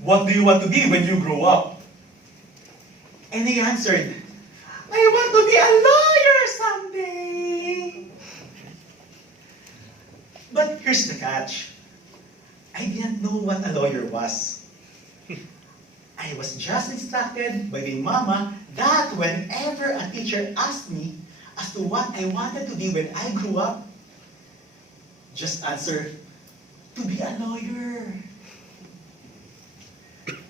"What do you want to be when you grow up?" And he answered, "I want to be a lawyer someday." But here's the catch. I didn't know what a lawyer was. I was just instructed by my mama that whenever a teacher asked me as to what I wanted to be when I grew up, just answer, "To be a lawyer."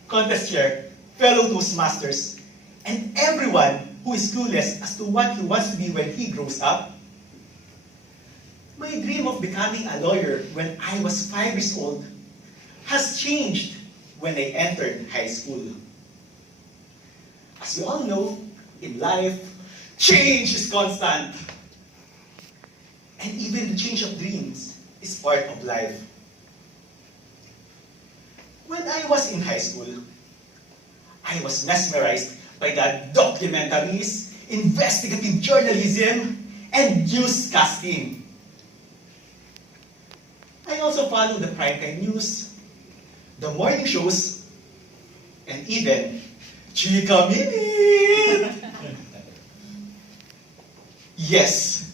Contest chair, fellow Toastmasters, and everyone who is clueless as to what he wants to be when he grows up. My dream of becoming a lawyer when I was 5 years old has changed when I entered high school. As we all know, in life, change is constant. And even the change of dreams is part of life. When I was in high school, I was mesmerized by the documentaries, investigative journalism, and newscasting. I also followed the primetime news, the morning shows, and even Chika Minute. Yes,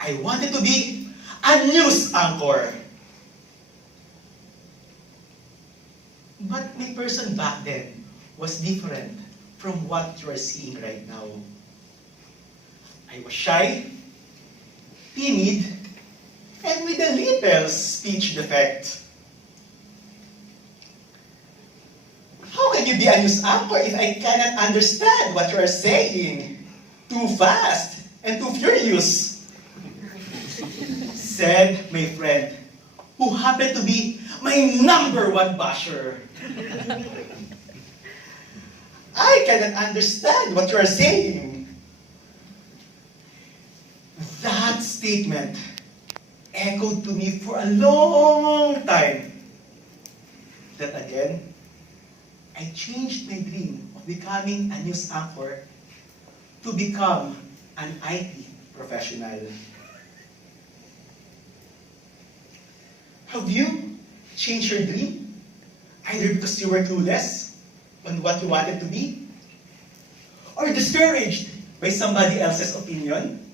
I wanted to be a news anchor. But my person back then was different from what you are seeing right now. I was shy, timid, and with a little speech defect. How can you be a news anchor if I cannot understand what you are saying? Too fast and too furious, said my friend, who happened to be my #1 basher. I cannot understand what you are saying. That statement echoed to me for a long time. That again, I changed my dream of becoming a news anchor to become an IT professional. Have you changed your dream? Either because you were clueless on what you wanted to be, or discouraged by somebody else's opinion?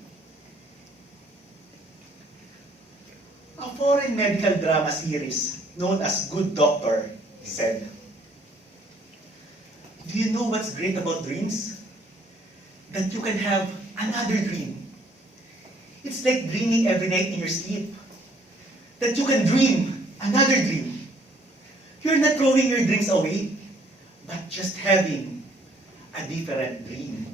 A foreign medical drama series known as Good Doctor said, "Do you know what's great about dreams? That you can have another dream. It's like dreaming every night in your sleep. That you can dream another dream. You're not throwing your dreams away, but just having a different dream."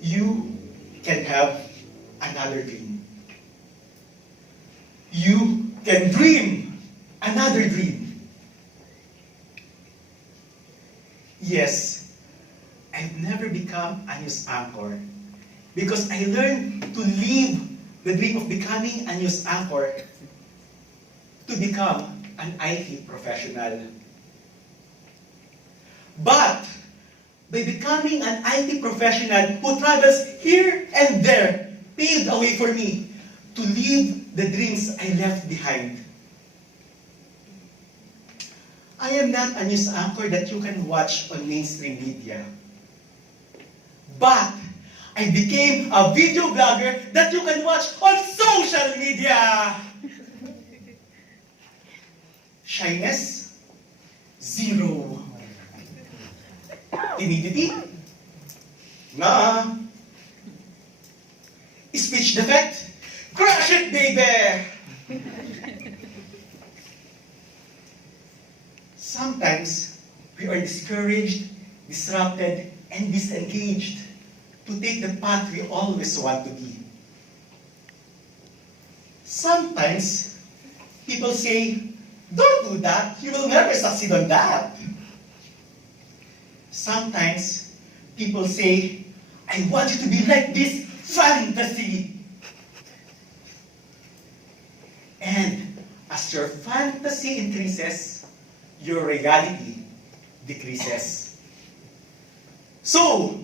You can have another dream. You can dream another dream. Yes, I've never become a news anchor because I learned to live the dream of becoming a news anchor to become an IT professional. But by becoming an IT professional who travels here and there, paved a way for me to live the dreams I left behind. I am not a news anchor that you can watch on mainstream media. But I became a video blogger that you can watch on social media. Shyness? Zero. Timidity? Nah. Speech defect? Crush it, baby! Sometimes, we are discouraged, disrupted, and disengaged to take the path we always want to be. Sometimes, people say, "Don't do that, you will never succeed on that." Sometimes, people say, "I want you to be like this fantasy." And as your fantasy increases, your reality decreases. So,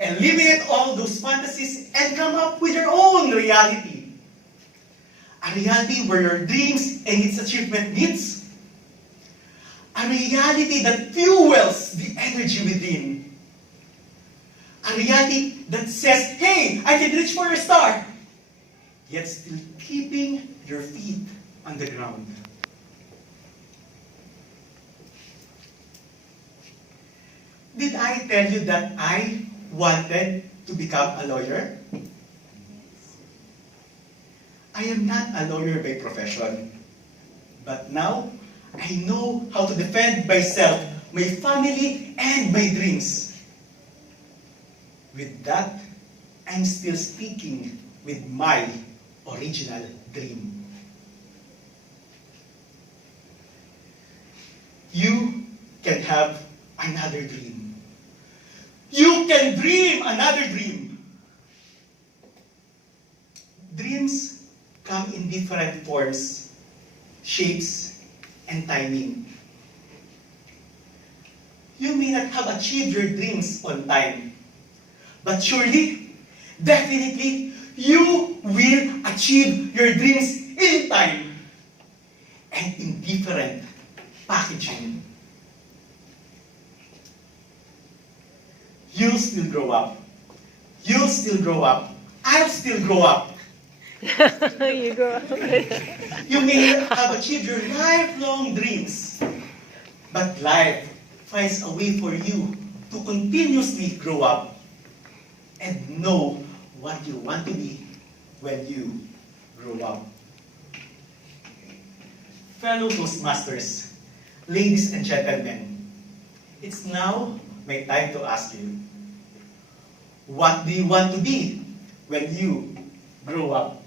eliminate all those fantasies and come up with your own reality. A reality where your dreams and its achievement meets, A reality that fuels the energy within. A reality that says, hey, I can reach for a star, yet still keeping your feet on the ground. Did I tell you that I wanted to become a lawyer? I am not a lawyer by profession, but now I know how to defend myself, my family, and my dreams. With that, I'm still speaking with my original dream. You can have another dream. You can dream another dream. Dreams come in different forms, shapes, and timing. You may not have achieved your dreams on time, but surely, definitely, you will achieve your dreams in time and in different packaging. You'll still grow up. You'll still grow up. I'll still grow up. You grow up. You may have achieved your lifelong dreams, but life finds a way for you to continuously grow up and know what you want to be when you grow up. Fellow Toastmasters, ladies and gentlemen, it's now my time to ask you, what do you want to be when you grow up?